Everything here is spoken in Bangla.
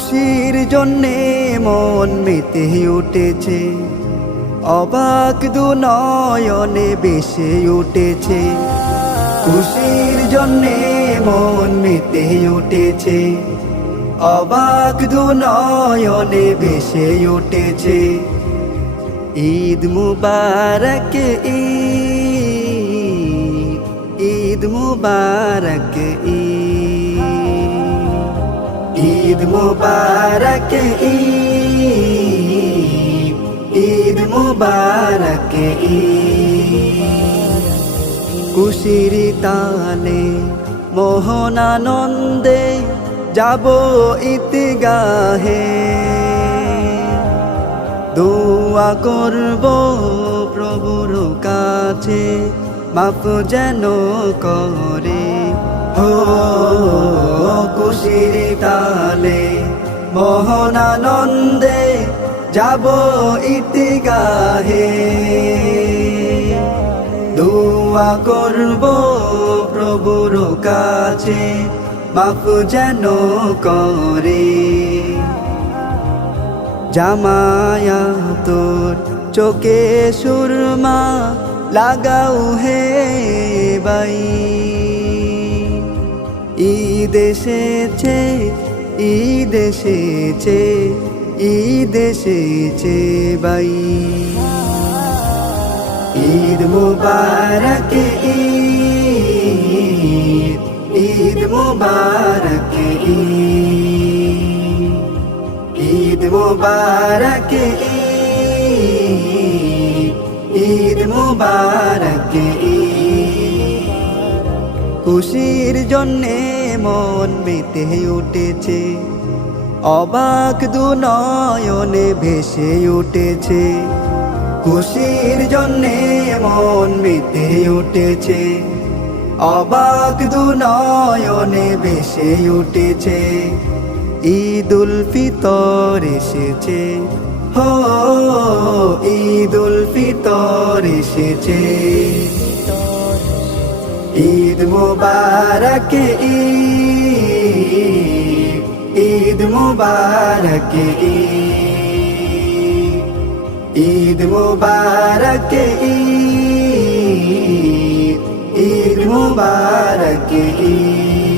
খুশির জন্যে মন মেতে উঠেছে, অবাক দু নয়নে বেশে উঠেছে। খুশির জন্যে মন মেতে উঠেছে, অবাক দু নয়নে বেশে উঠেছে। ঈদ মুবারক ঈদ, ঈদ মুবারক ঈদ, ঈদ মুবারক ঈদ, ঈদ মুবারক ঈদ। খুশির তালে মোহনানন্দে যাব ঈদগাহে, দোয়া করব প্রভুর কাছে মাফ যেন করে। হো খুশির তালে মোহনানন্দে যাব ঈদগাহে, দোয়া করব প্রভুর কাছে মাফ যেন করে। জামায়া তোর চোখে সুরমা লাগাও হে ভাই, ঈদ এসেছে, ঈদ এসেছে, ঈদ এসেছে ভাই। ঈদ মুবারক ঈদ, ঈদ মুবারক ঈদ, ঈদ মুবারক ঈদ, ঈদ মুবারক ঈদ। খুশির জন্যে মন মেতে উঠেছে, অবাক দু নয়নে ভেসে উঠেছে। খুশির জন্যে মন মেতে উঠেছে, অবাক দু নয়নে ভেসে উঠেছে। ঈদুল ফিতর এসেছে, হো ঈদুল ফিতর এসেছে। ঈদ মুবারক ঈদ, ঈদ মুবারক ঈদ, ঈদ মুবারক ঈদ, ঈদ মুবারক ঈদ।